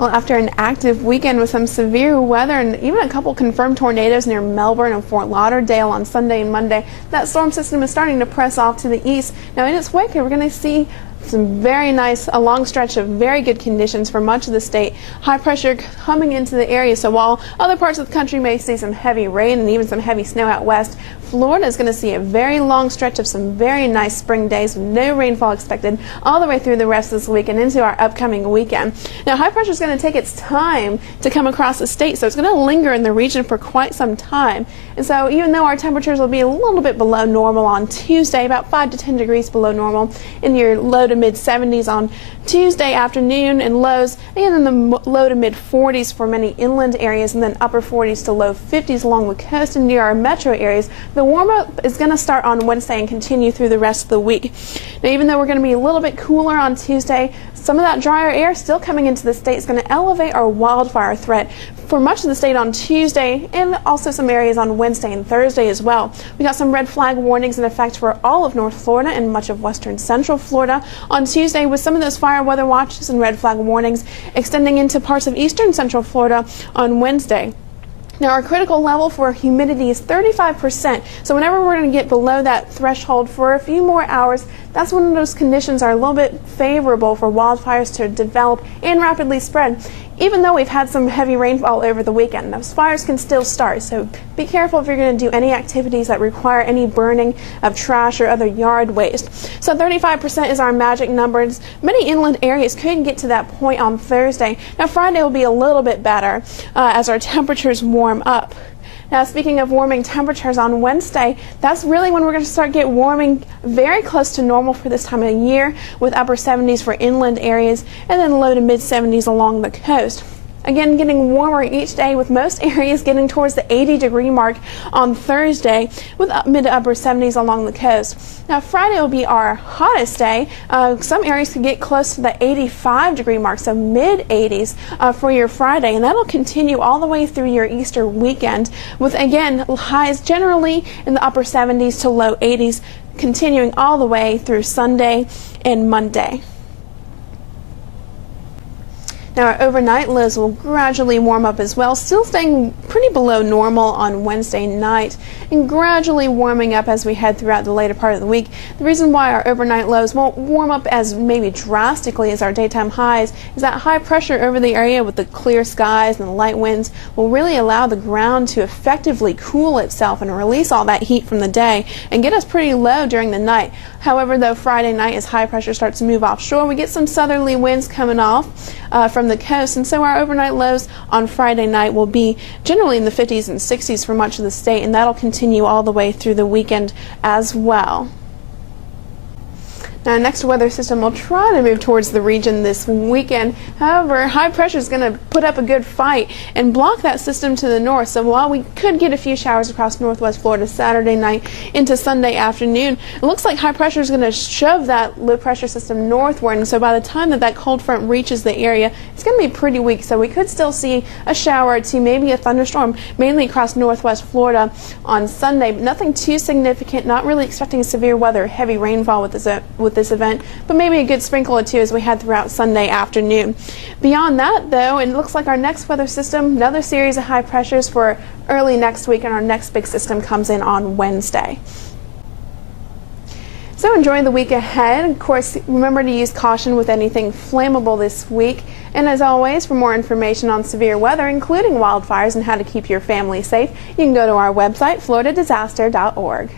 Well, after an active weekend with some severe weather and even a couple confirmed tornadoes near Melbourne and Fort Lauderdale on Sunday and Monday, that storm system is starting to press off to the east. Now, in its wake, we're going to see some very nice, a long stretch of very good conditions for much of the state. High pressure coming into the area, so while other parts of the country may see some heavy rain and even some heavy snow out west, Florida is going to see a very long stretch of some very nice spring days with no rainfall expected all the way through the rest of this week and into our upcoming weekend. Now, high pressure is going to take its time to come across the state, so it's going to linger in the region for quite some time. And so even though our temperatures will be a little bit below normal on Tuesday, about 5 to 10 degrees below normal, in your low to mid 70s on Tuesday afternoon and lows, and in the low to mid 40s for many inland areas, and then upper 40s to low 50s along the coast and near our metro areas. The warm-up is going to start on Wednesday and continue through the rest of the week. Now, even though we're going to be a little bit cooler on Tuesday, some of that drier air still coming into the state is going to elevate our wildfire threat for much of the state on Tuesday and also some areas on Wednesday and Thursday as well. We got some red flag warnings in effect for all of North Florida and much of western central Florida on Tuesday, with some of those fire weather watches and red flag warnings extending into parts of eastern central Florida on Wednesday. Now, our critical level for humidity is 35%, so whenever we're going to get below that threshold for a few more hours, that's when those conditions are a little bit favorable for wildfires to develop and rapidly spread. Even though we've had some heavy rainfall over the weekend, those fires can still start, so be careful if you're going to do any activities that require any burning of trash or other yard waste. So 35% is our magic number. Many inland areas could get to that point on Thursday. Now, Friday will be a little bit better as our temperatures warm up. Now, speaking of warming temperatures on Wednesday, that's really when we're going to start get warming very close to normal for this time of year, with upper 70s for inland areas and then low to mid 70s along the coast. Again, getting warmer each day, with most areas getting towards the 80-degree mark on Thursday, with mid to upper 70s along the coast. Now, Friday will be our hottest day. Some areas could get close to the 85-degree mark, so mid-80s for your Friday, and that'll continue all the way through your Easter weekend, with, again, highs generally in the upper 70s to low 80s, continuing all the way through Sunday and Monday. Now, our overnight lows will gradually warm up as well, still staying pretty below normal on Wednesday night and gradually warming up as we head throughout the later part of the week. The reason why our overnight lows won't warm up as maybe drastically as our daytime highs is that high pressure over the area with the clear skies and the light winds will really allow the ground to effectively cool itself and release all that heat from the day and get us pretty low during the night. However, though, Friday night, as high pressure starts to move offshore, we get some southerly winds coming off from the coast, and so our overnight lows on Friday night will be generally in the 50s and 60s for much of the state, and that'll continue all the way through the weekend as well. Now, our next weather system will try to move towards the region this weekend. However, high pressure is going to put up a good fight and block that system to the north. So while we could get a few showers across northwest Florida Saturday night into Sunday afternoon, it looks like high pressure is going to shove that low pressure system northward. And so by the time that cold front reaches the area, it's going to be pretty weak. So we could still see a shower or two, maybe a thunderstorm, mainly across northwest Florida on Sunday. But nothing too significant, not really expecting severe weather, heavy rainfall with this event, but maybe a good sprinkle or two as we head throughout Sunday afternoon. Beyond that, though, it looks like our next weather system, another series of high pressures for early next week, and our next big system comes in on Wednesday. So enjoy the week ahead. Of course, remember to use caution with anything flammable this week. And as always, for more information on severe weather, including wildfires and how to keep your family safe, you can go to our website, floridadisaster.org.